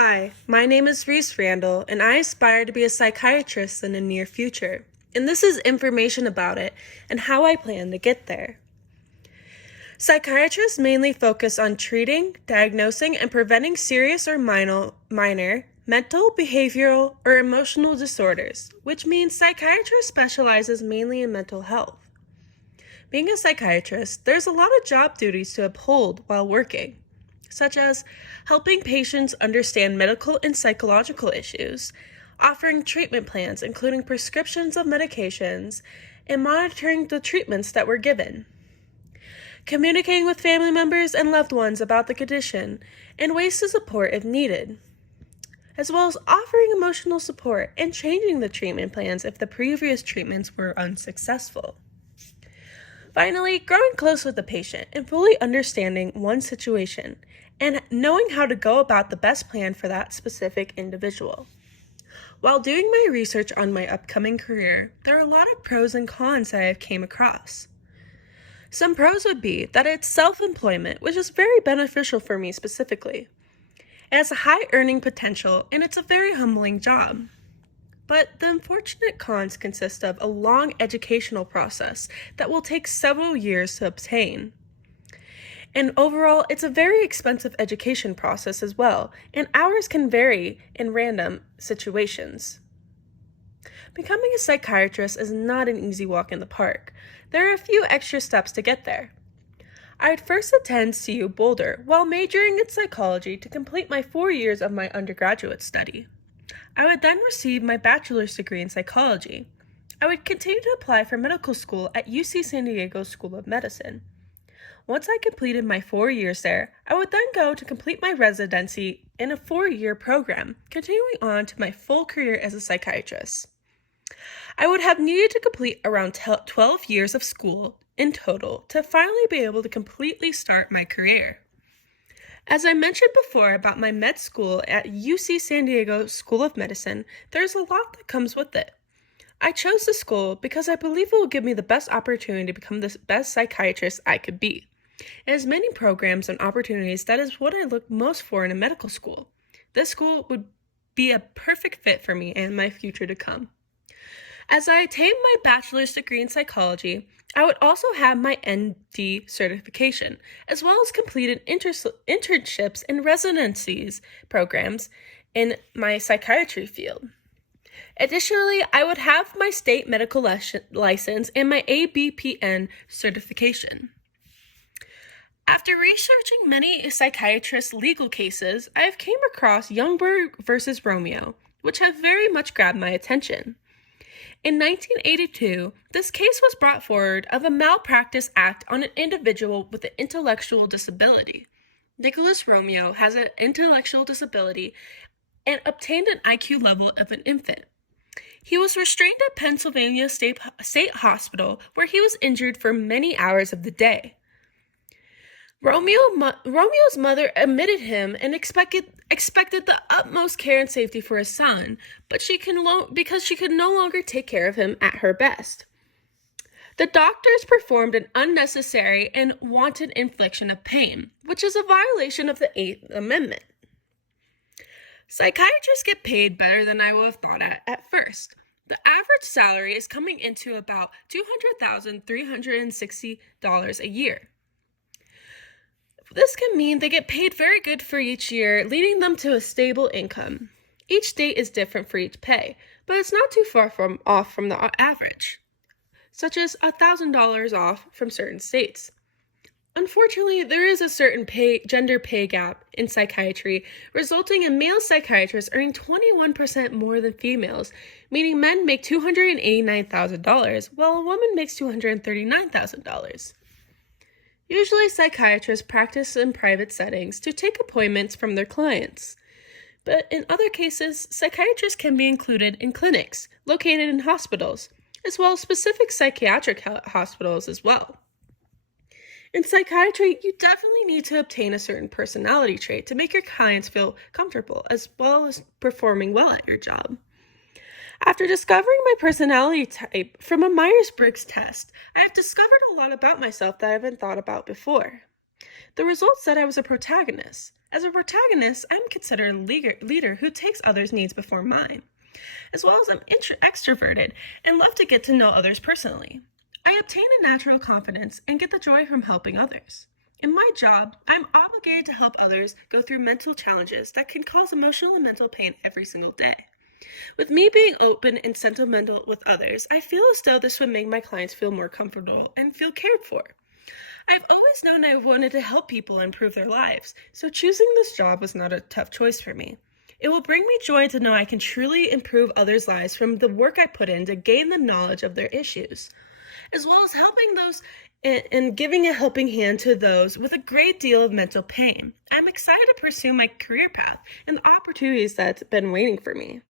Hi, my name is Reese Randall, and I aspire to be a psychiatrist in the near future. And this is information about it and how I plan to get there. Psychiatrists mainly focus on treating, diagnosing, and preventing serious or minor mental, behavioral, or emotional disorders, which means psychiatrist specializes mainly in mental health. Being a psychiatrist, there's a lot of job duties to uphold while working, such as helping patients understand medical and psychological issues, offering treatment plans including prescriptions of medications, and monitoring the treatments that were given, communicating with family members and loved ones about the condition and ways to support if needed, as well as offering emotional support and changing the treatment plans if the previous treatments were unsuccessful. Finally, growing close with the patient and fully understanding one's situation and knowing how to go about the best plan for that specific individual. While doing my research on my upcoming career, there are a lot of pros and cons that I have came across. Some pros would be that it's self-employment, which is very beneficial for me specifically. It has a high earning potential and it's a very humbling job. But the unfortunate cons consist of a long educational process that will take several years to obtain. And overall, it's a very expensive education process as well, and hours can vary in random situations. Becoming a psychiatrist is not an easy walk in the park. There are a few extra steps to get there. I would first attend CU Boulder while majoring in psychology to complete my 4 years of my undergraduate study. I would then receive my bachelor's degree in psychology. I would continue to apply for medical school at UC San Diego School of Medicine. Once I completed my 4 years there, I would then go to complete my residency in a 4-year program, continuing on to my full career as a psychiatrist. I would have needed to complete around 12 years of school in total to finally be able to completely start my career. As I mentioned before about my med school at UC San Diego School of Medicine, there's a lot that comes with it. I chose the school because I believe it will give me the best opportunity to become the best psychiatrist I could be. It has many programs and opportunities that is what I look most for in a medical school. This school would be a perfect fit for me and my future to come. As I attained my bachelor's degree in psychology, I would also have my ND certification, as well as completed internships and residencies programs in my psychiatry field. Additionally, I would have my state medical license and my ABPN certification. After researching many psychiatrist legal cases, I have came across Youngberg versus Romeo, which have very much grabbed my attention. In 1982, this case was brought forward of a malpractice act on an individual with an intellectual disability. Nicholas Romeo has an intellectual disability and obtained an IQ level of an infant. He was restrained at Pennsylvania State Hospital, where he was injured for many hours of the day. Romeo's mother admitted him and expected the utmost care and safety for his son, but because she could no longer take care of him at her best. The doctors performed an unnecessary and wanton infliction of pain, which is a violation of the 8th Amendment. Psychiatrists get paid better than I would have thought at first. The average salary is coming into about $200,360 a year. This can mean they get paid very good for each year, leading them to a stable income. Each state is different for each pay, but it's not too far off from the average, such as $1,000 off from certain states. Unfortunately, there is a certain gender pay gap in psychiatry, resulting in male psychiatrists earning 21% more than females, meaning men make $289,000, while a woman makes $239,000. Usually, psychiatrists practice in private settings to take appointments from their clients. But in other cases, psychiatrists can be included in clinics located in hospitals, as well as specific psychiatric hospitals as well. In psychiatry, you definitely need to obtain a certain personality trait to make your clients feel comfortable, as well as performing well at your job. After discovering my personality type from a Myers-Briggs test, I have discovered a lot about myself that I haven't thought about before. The results said I was a protagonist. As a protagonist, I'm considered a leader who takes others' needs before mine, as well as I'm extroverted and love to get to know others personally. I obtain a natural confidence and get the joy from helping others. In my job, I'm obligated to help others go through mental challenges that can cause emotional and mental pain every single day. With me being open and sentimental with others, I feel as though this would make my clients feel more comfortable and feel cared for. I've always known I've wanted to help people improve their lives, so choosing this job was not a tough choice for me. It will bring me joy to know I can truly improve others' lives from the work I put in to gain the knowledge of their issues, as well as helping those and giving a helping hand to those with a great deal of mental pain. I'm excited to pursue my career path and the opportunities that's been waiting for me.